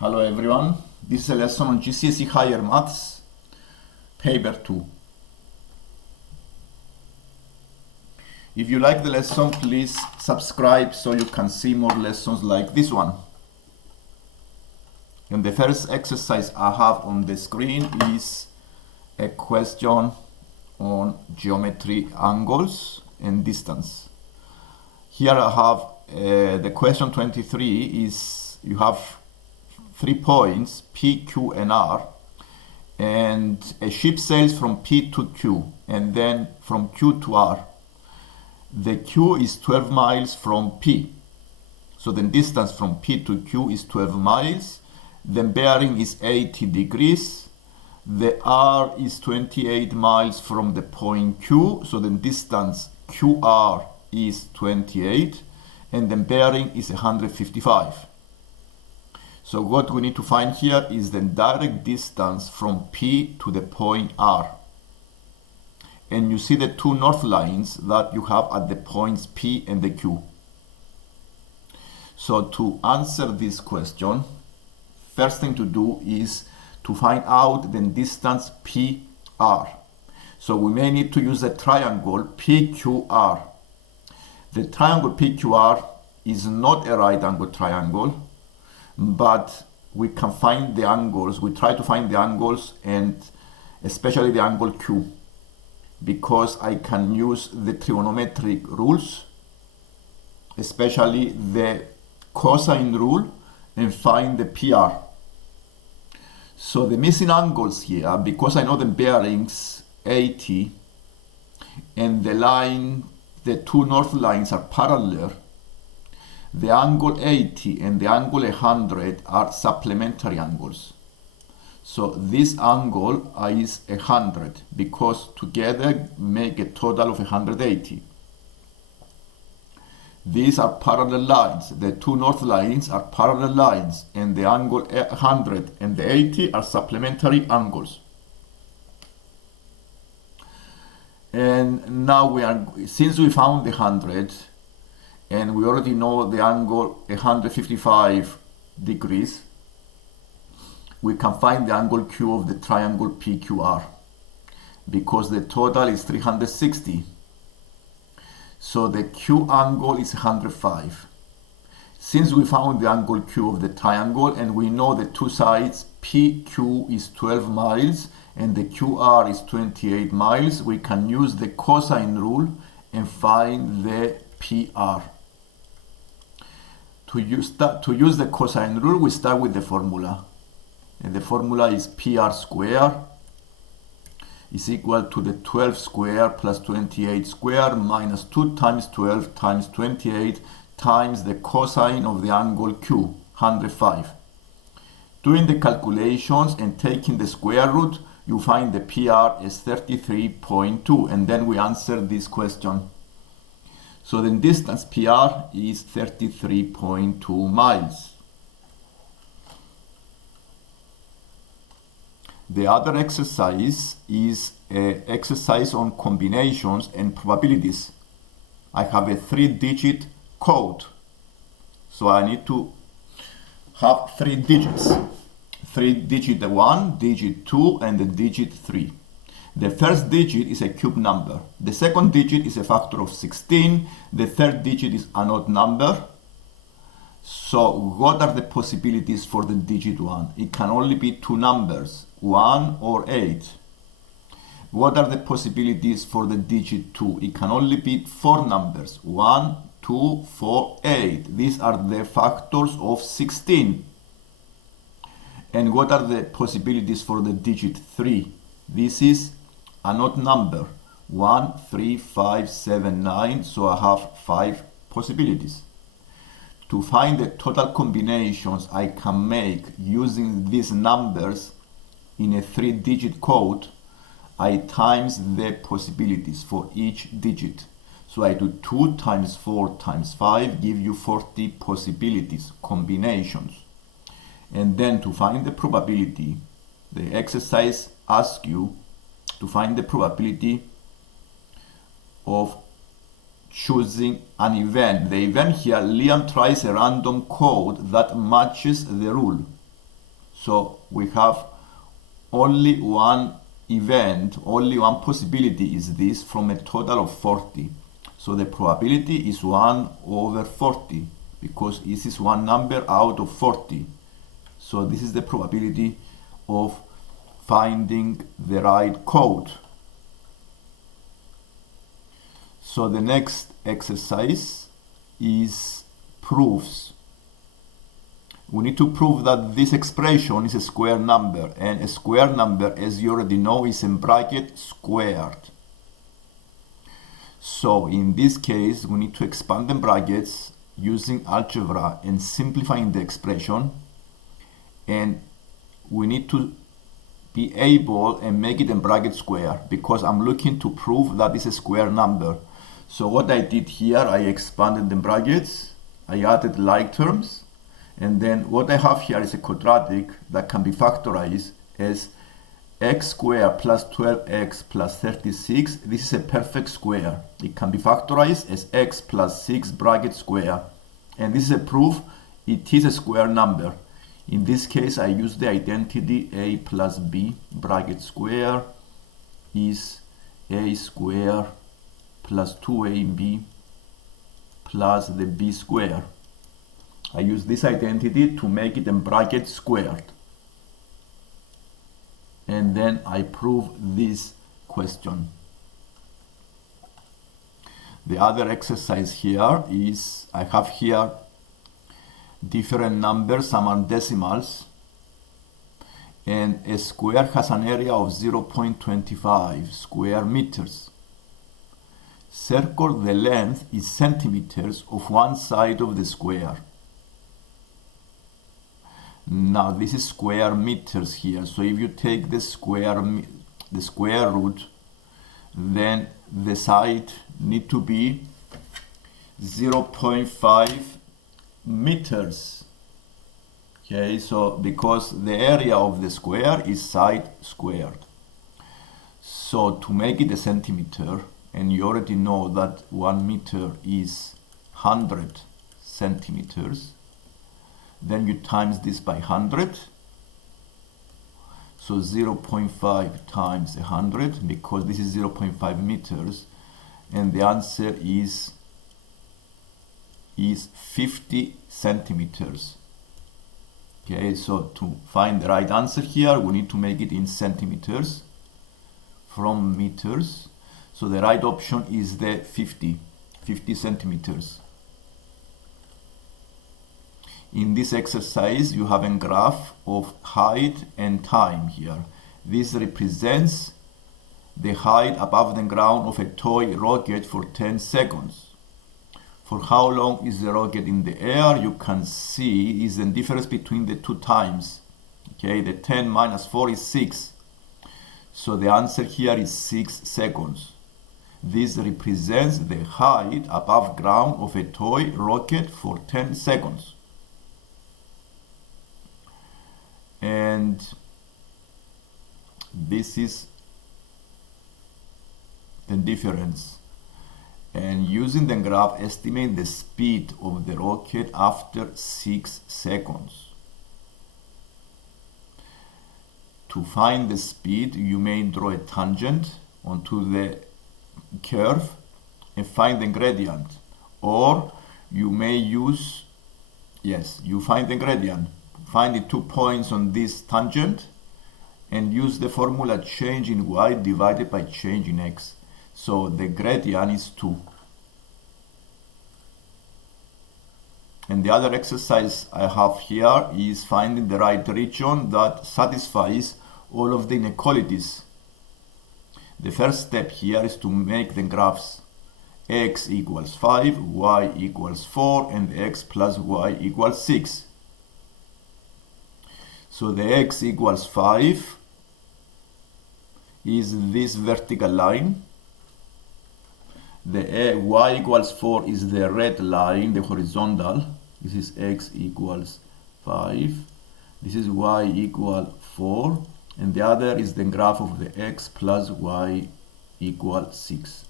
Hello everyone, this is a lesson on GCSE Higher Maths, Paper 2. If you like the lesson, please subscribe so you can see more lessons like this one. And the first exercise I have on the screen is a question on geometry, angles and distance. Here I have the question 23 is you have 3 points, P, Q, and R, and a ship sails from P to Q, and then from Q to R. The Q is 12 miles from P, so the distance from P to Q is 12 miles. The bearing is 80 degrees. The R is 28 miles from the point Q, so the distance QR is 28, and the bearing is 155. So what we need to find here is the direct distance from P to the point R. And you see the two north lines that you have at the points P and the Q. So to answer this question, first thing to do is to find out the distance PR. So we may need to use the triangle PQR. The triangle PQR is not a right angle triangle, but we can find the angles. We try to find the angles, and especially the angle Q, because I can use the trigonometric rules, especially the cosine rule, and find the PR. So the missing angles here, because I know the bearings 80 and the two north lines are parallel, the angle 80 and the angle 100 are supplementary angles. So this angle is 100 because together make a total of 180. These are parallel lines. The two north lines are parallel lines, and the angle 100 and the 80 are supplementary angles. And now since we found the 100, and we already know the angle 155 degrees, we can find the angle Q of the triangle PQR, because the total is 360. So the Q angle is 105. Since we found the angle Q of the triangle and we know the two sides PQ is 12 miles and the QR is 28 miles, we can use the cosine rule and find the PR. To use the cosine rule, we start with the formula. And the formula is PR square is equal to the 12 square plus 28 square minus 2 times 12 times 28 times the cosine of the angle Q, 105. Doing the calculations and taking the square root, you find the PR is 33.2, and then we answer this question. So the distance PR is 33.2 miles. The other exercise is an exercise on combinations and probabilities. I have a 3-digit code, so I need to have 3 digits. digit 1, digit 2, and the digit 3. The first digit is a cube number. The second digit is a factor of 16. The third digit is an odd number. So what are the possibilities for the digit 1? It can only be 2 numbers, 1 or 8. What are the possibilities for the digit 2? It can only be 4 numbers, 1, 2, 4, 8. These are the factors of 16. And what are the possibilities for the digit 3? This is an odd number, 1, 3, 5, 7, 9, so I have 5 possibilities. To find the total combinations I can make using these numbers in a 3-digit code, I times the possibilities for each digit. So I do 2 times 4 times 5 give you 40 possibilities, combinations. And then to find the probability, the exercise asks you to find the probability of choosing an event. The event here, Liam tries a random code that matches the rule. So we have only one event, only one possibility is this from a total of 40. So the probability is 1 over 40 because this is one number out of 40. So this is the probability of finding the right code. So the next exercise is proofs. We need to prove that this expression is a square number, and a square number, as you already know, is in bracket squared. So in this case, we need to expand the brackets using algebra and simplifying the expression, and we need to be able and make it in bracket square because I'm looking to prove that it's a square number. So what I did here, I expanded the brackets, I added like terms, and then what I have here is a quadratic that can be factorized as x squared plus 12x plus 36. This is a perfect square. It can be factorized as x plus 6 bracket square. And this is a proof it is a square number. In this case, I use the identity a plus b bracket square is a square plus 2ab plus the b square. I use this identity to make it in bracket squared. And then I prove this question. The other exercise here is, I have here different numbers, some are decimals, and a square has an area of 0.25 square meters. Circle the length is centimeters of one side of the square. Now this is square meters here, so if you take the square root, then the side need to be 0.5 meters. Okay, so because the area of the square is side squared. So to make it a centimeter, and you already know that 1 meter is 100 centimeters, then you times this by 100. So 0.5 times 100, because this is 0.5 meters, and the answer is 50 centimeters. Okay, so to find the right answer here, we need to make it in centimeters from meters. So the right option is the 50 centimeters. In this exercise, you have a graph of height and time here. This represents the height above the ground of a toy rocket for 10 seconds. For how long is the rocket in the air? You can see is the difference between the two times. Okay, the 10 minus 4 is 6. So the answer here is 6 seconds. This represents the height above ground of a toy rocket for 10 seconds. And this is the difference. And using the graph, estimate the speed of the rocket after 6 seconds. To find the speed, you may draw a tangent onto the curve and find the gradient. Or you may use, you find the gradient. Find the 2 points on this tangent and use the formula change in y divided by change in x. So the gradient is 2. And the other exercise I have here is finding the right region that satisfies all of the inequalities. The first step here is to make the graphs x equals 5, y equals 4, and x plus y equals 6. So the x equals 5 is this vertical line. The y equals 4 is the red line, the horizontal. This is x equals 5. This is y equal 4. And the other is the graph of the x plus y equal 6.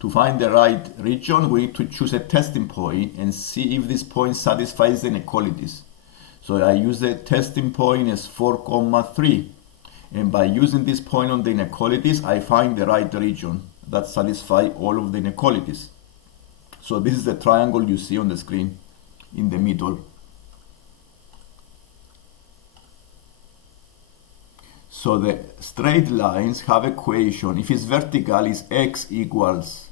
To find the right region, we need to choose a testing point and see if this point satisfies the inequalities. So I use the testing point as 4,3. And by using this point on the inequalities, I find the right region that satisfies all of the inequalities. So this is the triangle you see on the screen in the middle. So the straight lines have equation. If it's vertical, is x equals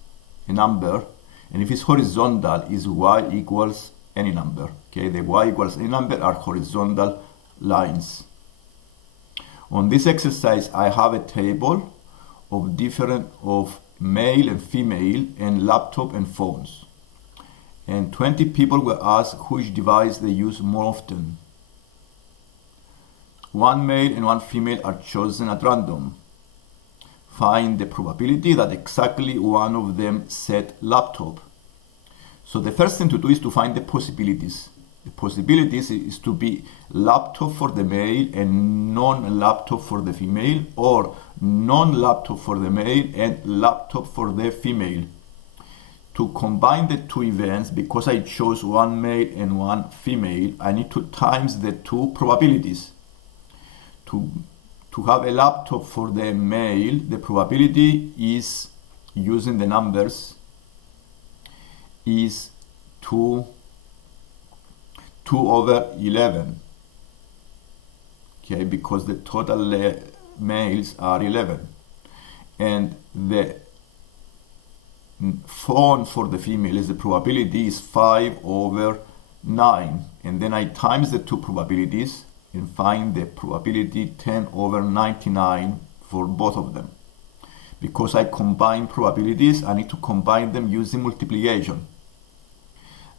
a number, and if it's horizontal, is y equals any number. Okay, the y equals any number are horizontal lines. On this exercise, I have a table of male and female and laptop and phones. And 20 people were asked which device they use more often. One male and one female are chosen at random. Find the probability that exactly one of them said laptop. So the first thing to do is to find the possibilities. The possibilities is to be laptop for the male and non-laptop for the female, or non-laptop for the male and laptop for the female. To combine the two events, because I chose one male and one female, I need to times the two probabilities. To have a laptop for the male, the probability is, using the numbers, is 2 over 11. Okay, because the total males are 11. And the phone for the female is the probability is 5 over 9. And then I times the two probabilities and find the probability 10 over 99 for both of them. Because I combine probabilities, I need to combine them using multiplication.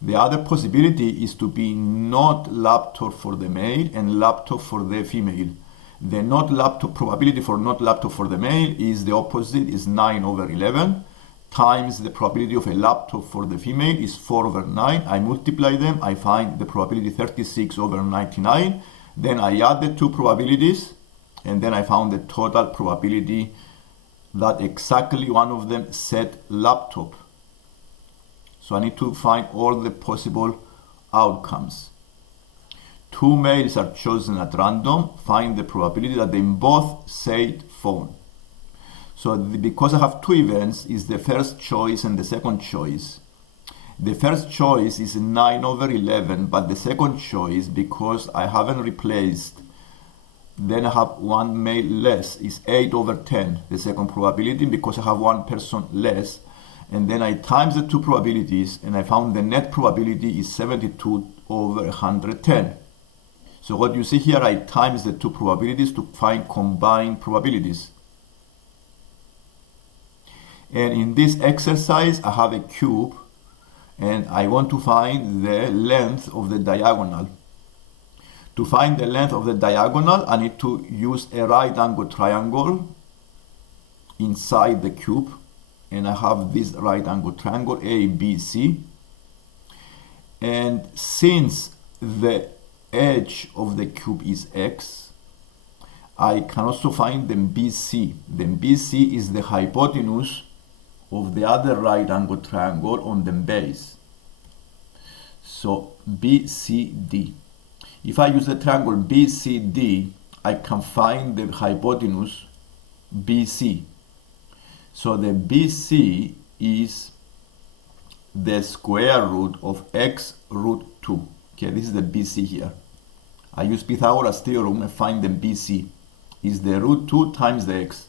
The other possibility is to be not laptop for the male and laptop for the female. The not laptop probability for not laptop for the male is the opposite, is 9 over 11, times the probability of a laptop for the female is 4 over 9. I multiply them, I find the probability 36 over 99. Then I add the two probabilities, and then I found the total probability that exactly one of them said laptop. So I need to find all the possible outcomes. Two males are chosen at random. Find the probability that they both said phone. So because I have two events, is the first choice and the second choice. The first choice is 9 over 11, but the second choice, because I haven't replaced, then I have one male less, is 8 over 10, the second probability, because I have one person less. And then I times the two probabilities, and I found the net probability is 72 over 110. So what you see here, I times the two probabilities to find combined probabilities. And in this exercise, I have a cube, and I want to find the length of the diagonal. To find the length of the diagonal, I need to use a right angle triangle inside the cube. And I have this right angle triangle ABC. And since the edge of the cube is X, I can also find the BC. The BC is the hypotenuse of the other right angle triangle on the base. So BCD. If I use the triangle BCD, I can find the hypotenuse BC. So the BC is the square root of x root 2. Okay, this is the BC here. I use Pythagoras theorem and find the BC is the root 2 times the x.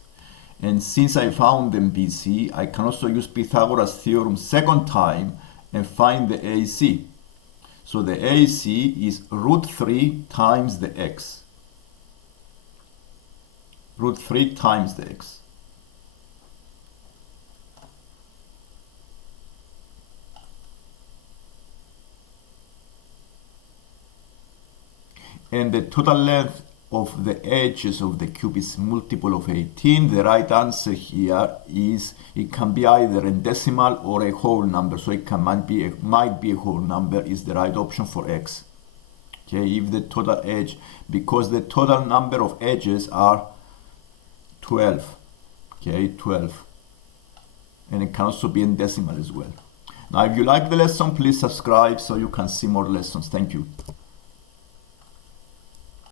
And since I found the BC, I can also use Pythagoras theorem second time and find the AC. So the AC is root 3 times the x. Root 3 times the x. And the total length of the edges of the cube is multiple of 18. The right answer here is, it can be either a decimal or a whole number. So it might be a whole number is the right option for x. Okay, if the total edge, because the total number of edges are 12. Okay, 12. And it can also be in decimal as well. Now, if you like the lesson, please subscribe so you can see more lessons. Thank you.